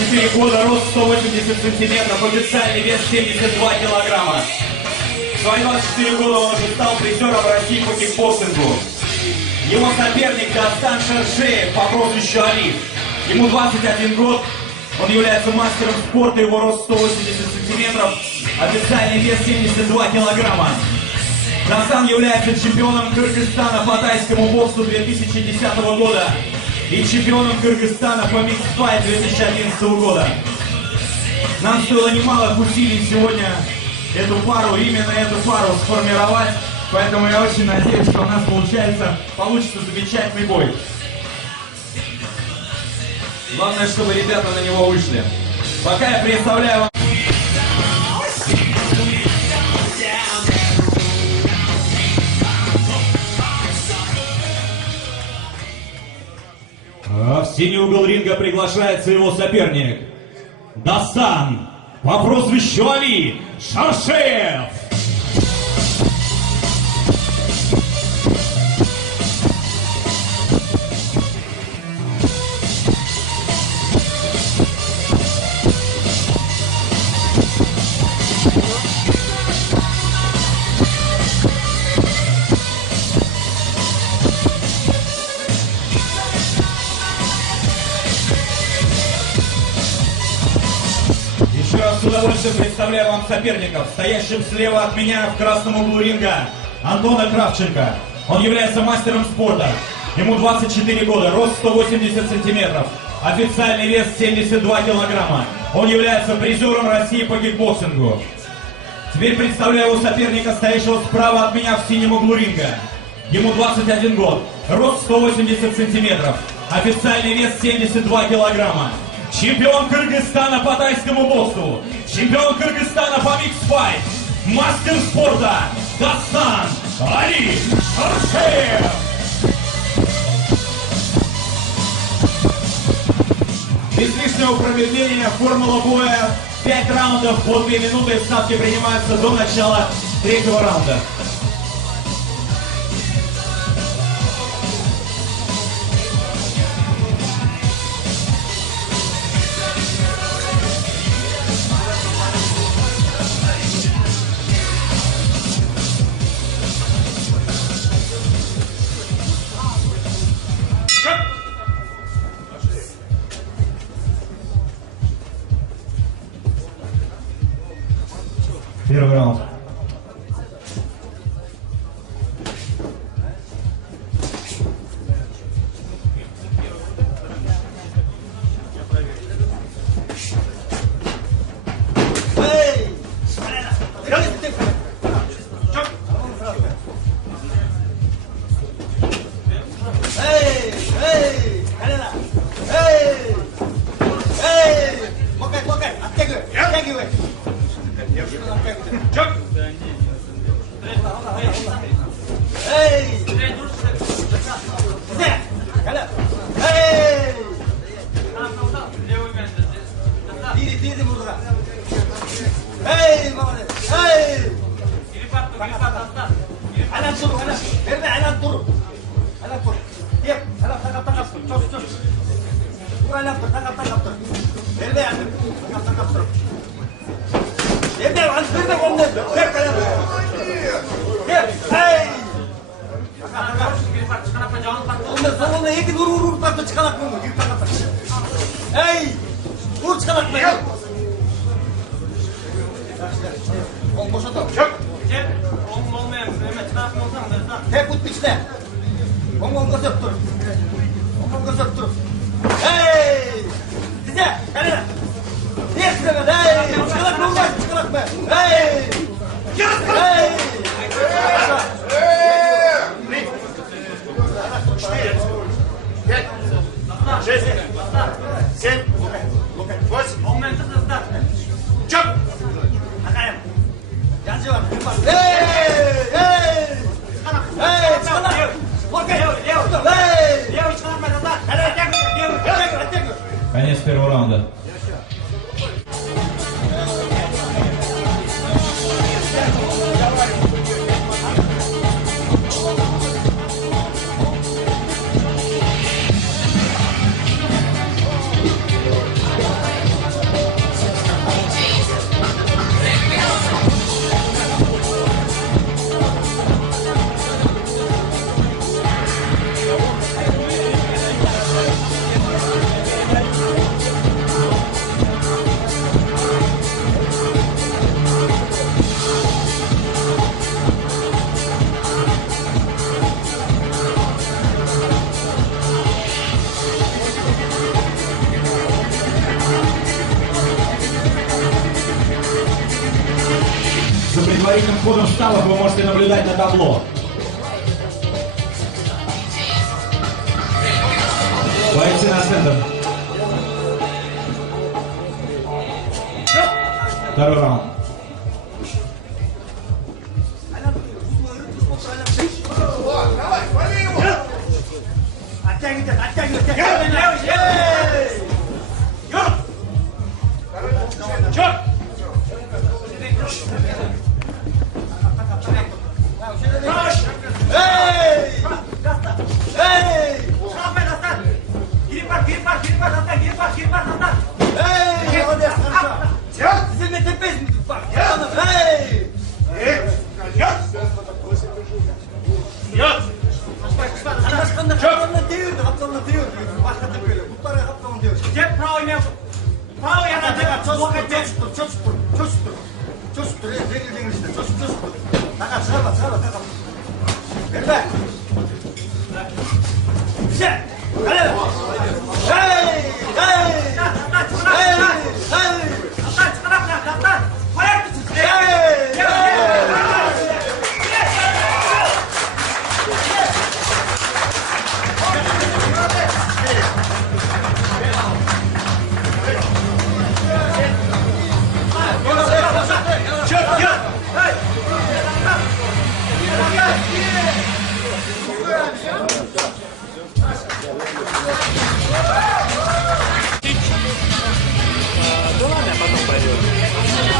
24 года, рост 180 сантиметров, официальный вес 72 килограмма. В свои 24 года он уже стал призером России по кикбоксингу. Его соперник Дастан Шаршеев по прозвищу Али. Ему 21 год, он является мастером спорта, его рост 180 сантиметров, официальный вес 72 килограмма. Дастан является чемпионом Кыргызстана по тайскому боксу 2010 года и чемпионом Кыргызстана по микс-файт 2011 года. Нам стоило немалых усилий сегодня именно эту пару сформировать, поэтому я очень надеюсь, что у нас получится замечательный бой. Главное, чтобы ребята на него вышли. Пока я представляю вам... В синий угол ринга приглашается его соперник Дастан по прозвищу Али Шаршеев. С удовольствием представляю вам соперников, стоящим слева от меня в красном углу ринга, Антона Кравченко. Он является мастером спорта. Ему 24 года, рост 180 сантиметров, официальный вес 72 килограмма. Он является призером России по кикбоксингу. Теперь представляю его соперника, стоящего справа от меня в синем углу ринга. Ему 21 год, рост 180 сантиметров, официальный вес 72 килограмма. Чемпион Кыргызстана по тайскому боксу, чемпион Кыргызстана по микс-файт, мастер спорта Дастан Али Шаршеев. Без лишнего промедления формула боя 5 раундов по 2 минуты. Ставки принимаются до начала 3-го раунда. Первый раунд. Конец первого раунда. предварительным ходом ставок вы можете наблюдать на табло. Бойцы на центр. Второй раунд.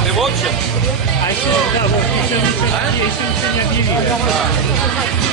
Ты в общем? А еще, да, вот, еще ничего не объявили.